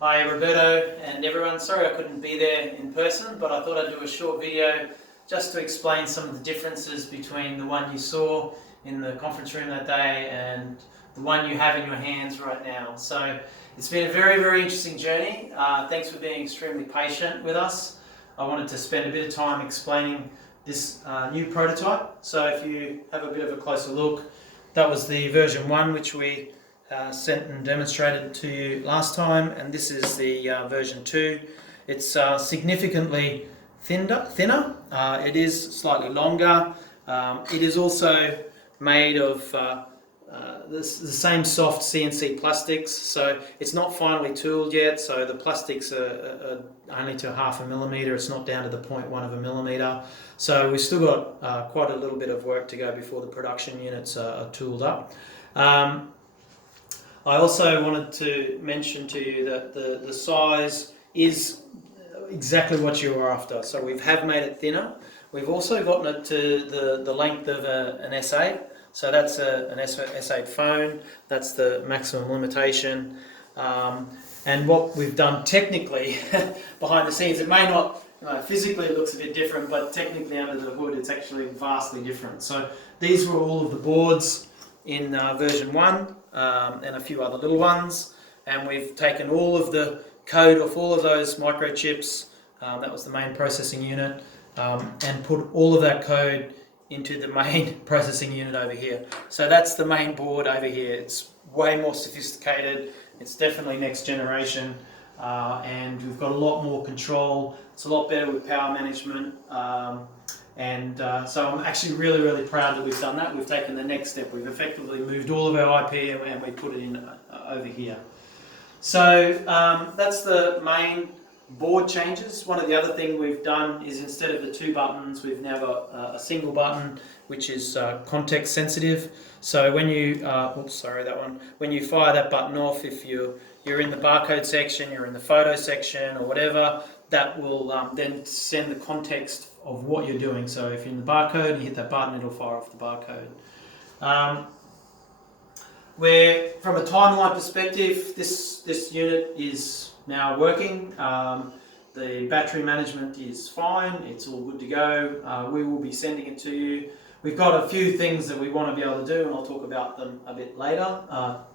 Hi Roberto and everyone, sorry I couldn't be there in person, but I thought I'd do a short video just to explain some of the differences between the one you saw in the conference room that day and the one you have in your hands right now. So it's been a very interesting journey. Thanks for being extremely patient with us. I wanted to spend a bit of time explaining this new prototype. So if you have a bit of a closer look, that was the version 1 which we sent and demonstrated to you last time, and this is the version 2. It's significantly thinner. It is slightly longer. It is also made of the same soft CNC plastics, so it's not finely tooled yet, so the plastics are only to 0.5 millimetre. It's not down to the 0.1 of a millimetre, so we've still got quite a little bit of work to go before the production units are tooled up. I also wanted to mention to you that the size is exactly what you were after. So we have made it thinner. We've also gotten it to the length of an S8. So that's an S8 phone. That's the maximum limitation. And what we've done technically behind the scenes, it may not, physically it looks a bit different, but technically under the hood it's actually vastly different. So these were all of the boards in version 1. And a few other little ones, and we've taken all of the code off all of those microchips, that was the main processing unit, and put all of that code into the main processing unit over here. So that's the main board over here. It's way more sophisticated, it's definitely next generation, and we've got a lot more control. It's a lot better with power management. So I'm actually really proud that we've done that. We've taken the next step. We've effectively moved all of our IP and we put it in over here. So that's the main board changes. One of the other things we've done is instead of the 2 buttons, we've now got a single button which is context sensitive. So when you, when you fire that button off, if you're in the barcode section, you're in the photo section or whatever, that will then send the context of what you're doing. So if you're in the barcode and you hit that button, it'll fire off the barcode. Where from a timeline perspective, this unit is now working. The battery management is fine. It's all good to go. We will be sending it to you. We've got a few things that we want to be able to do, and I'll talk about them a bit later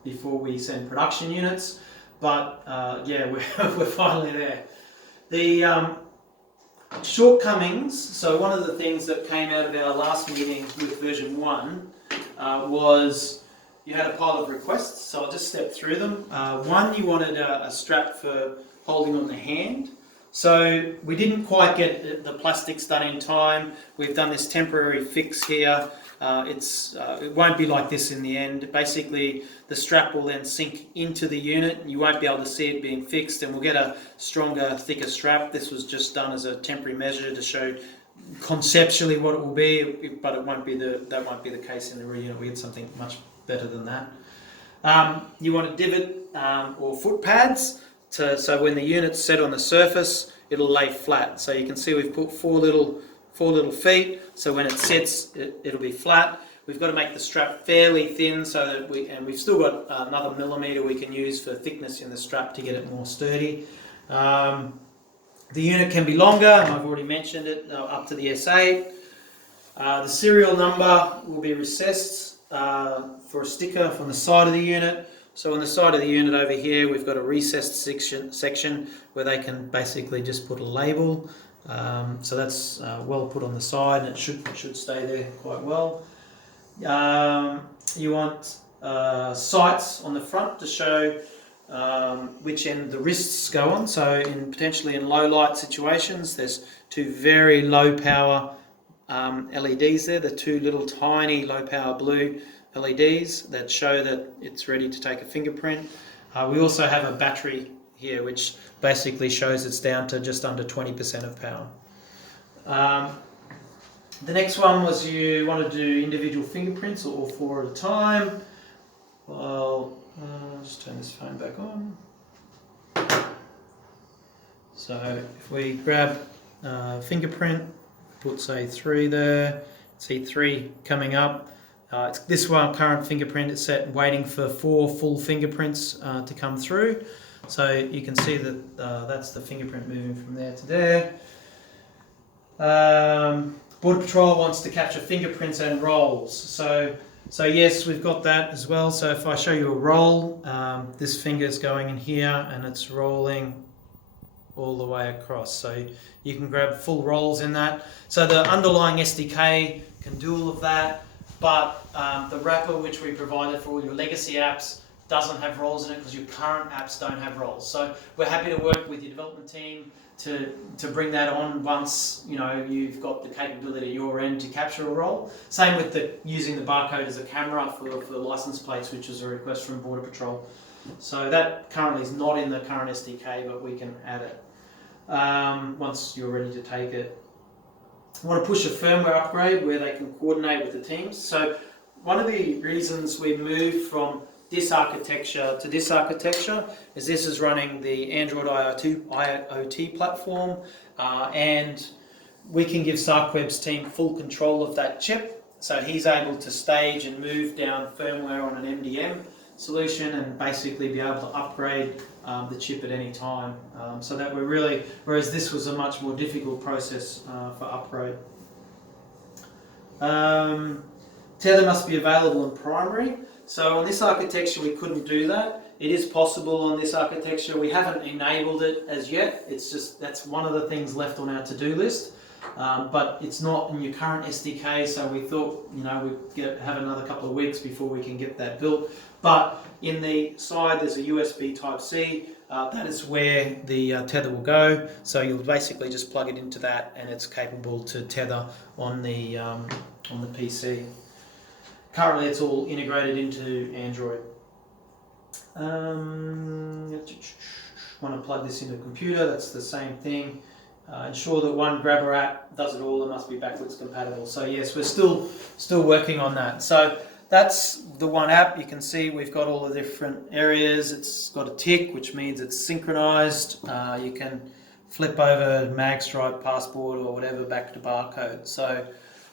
before we send production units. But yeah, we're finally there. The shortcomings, so one of the things that came out of our last meeting with version 1 was you had a pile of requests, so I'll just step through them. One, you wanted a strap for holding on the hand. So we didn't quite get the plastics done in time. We've done this temporary fix here. It won't be like this in the end. Basically, the strap will then sink into the unit and you won't be able to see it being fixed, and we'll get a stronger, thicker strap. This was just done as a temporary measure to show conceptually what it will be, but that won't be the case in the real unit. We get something much better than that. You want a divot or foot pads so when the unit's set on the surface, it'll lay flat. So you can see we've put four little feet, so when it sits, it'll be flat. We've got to make the strap fairly thin so that we've still got another millimetre we can use for thickness in the strap to get it more sturdy. The unit can be longer, I've already mentioned it, up to the S8. The serial number will be recessed for a sticker from the side of the unit. So on the side of the unit over here, we've got a recessed section where they can basically just put a label. So that's well put on the side, and it should stay there quite well. You want sights on the front to show which end the wrists go on. So potentially in low light situations, there's 2 very low power LEDs there. The 2 little tiny low power blue LEDs that show that it's ready to take a fingerprint. We also have a battery here which basically shows it's down to just under 20% of power. The next one was you want to do individual fingerprints or 4 at a time. Well, I'll just turn this phone back on. So if we grab fingerprint, put say 3 there, see 3 coming up. This one current fingerprint is set waiting for 4 full fingerprints to come through. So you can see that that's the fingerprint moving from there to there. Border Patrol wants to capture fingerprints and rolls. So yes, we've got that as well. So if I show you a roll, this finger is going in here and it's rolling all the way across. So you can grab full rolls in that. So the underlying SDK can do all of that, but the wrapper which we provided for all your legacy apps doesn't have roles in it because your current apps don't have roles. So we're happy to work with your development team to bring that on once you've got the capability at your end to capture a role. Same with using the barcode as a camera for license plates, which is a request from Border Patrol. So that currently is not in the current SDK, but we can add it once you're ready to take it. I want to push a firmware upgrade where they can coordinate with the teams. So one of the reasons we moved from this architecture to this architecture is this is running the Android IoT platform, and we can give Sarkweb's team full control of that chip. So he's able to stage and move down firmware on an MDM solution and basically be able to upgrade the chip at any time. So that we're really, whereas this was a much more difficult process for upgrade. Tether must be available in primary. So on this architecture we couldn't do that. It is possible on this architecture. We haven't enabled it as yet. It's just that's one of the things left on our to-do list. But it's not in your current SDK, so we thought we'd have another couple of weeks before we can get that built. But in the side there's a USB Type-C. That is where the tether will go. So you'll basically just plug it into that, and it's capable to tether on the PC. Currently, it's all integrated into Android. Want to plug this into a computer? That's the same thing. Ensure that one grabber app does it all. It must be backwards compatible. So yes, we're still working on that. So that's the one app. You can see we've got all the different areas. It's got a tick, which means it's synchronized. You can flip over magstripe, passport, or whatever back to barcode. So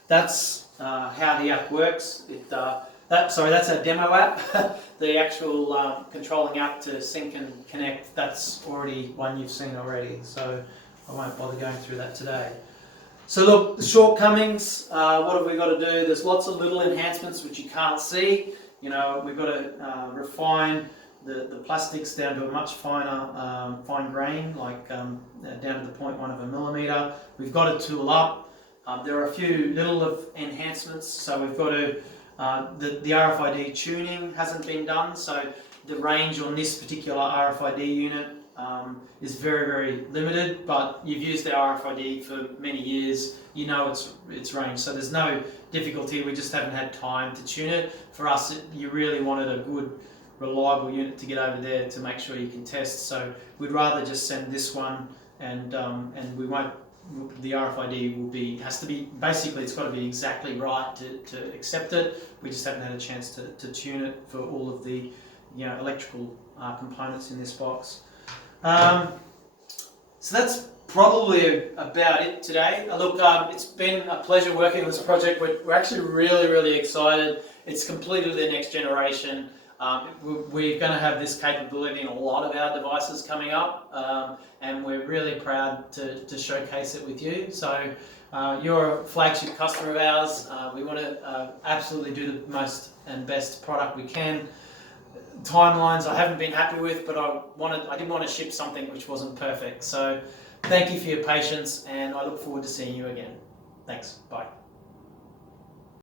that's how the app works. That's our demo app. The actual controlling app to sync and connect, that's already one you've seen already. So I won't bother going through that today. So look, the shortcomings, what have we got to do? There's lots of little enhancements which you can't see. We've got to refine the plastics down to a much finer fine grain, like down to the 0.1 of a millimeter. We've got to tool up. There are a few little enhancements, so we've got to, the RFID tuning hasn't been done, so the range on this particular RFID unit is very, very limited, but you've used the RFID for many years, its range, so there's no difficulty. We just haven't had time to tune it. For us, you really wanted a good, reliable unit to get over there to make sure you can test, so we'd rather just send this one, and we won't. The RFID has to be, basically it's got to be exactly right to accept it. We just haven't had a chance to tune it for all of the electrical components in this box. So that's probably about it today. Look, it's been a pleasure working on this project. We're actually really, really excited. It's completely the next generation. We're going to have this capability in a lot of our devices coming up, and we're really proud to showcase it with you. So you're a flagship customer of ours. We want to absolutely do the most and best product we can. Timelines I haven't been happy with, but I didn't want to ship something which wasn't perfect. So thank you for your patience, and I look forward to seeing you again. Thanks. Bye.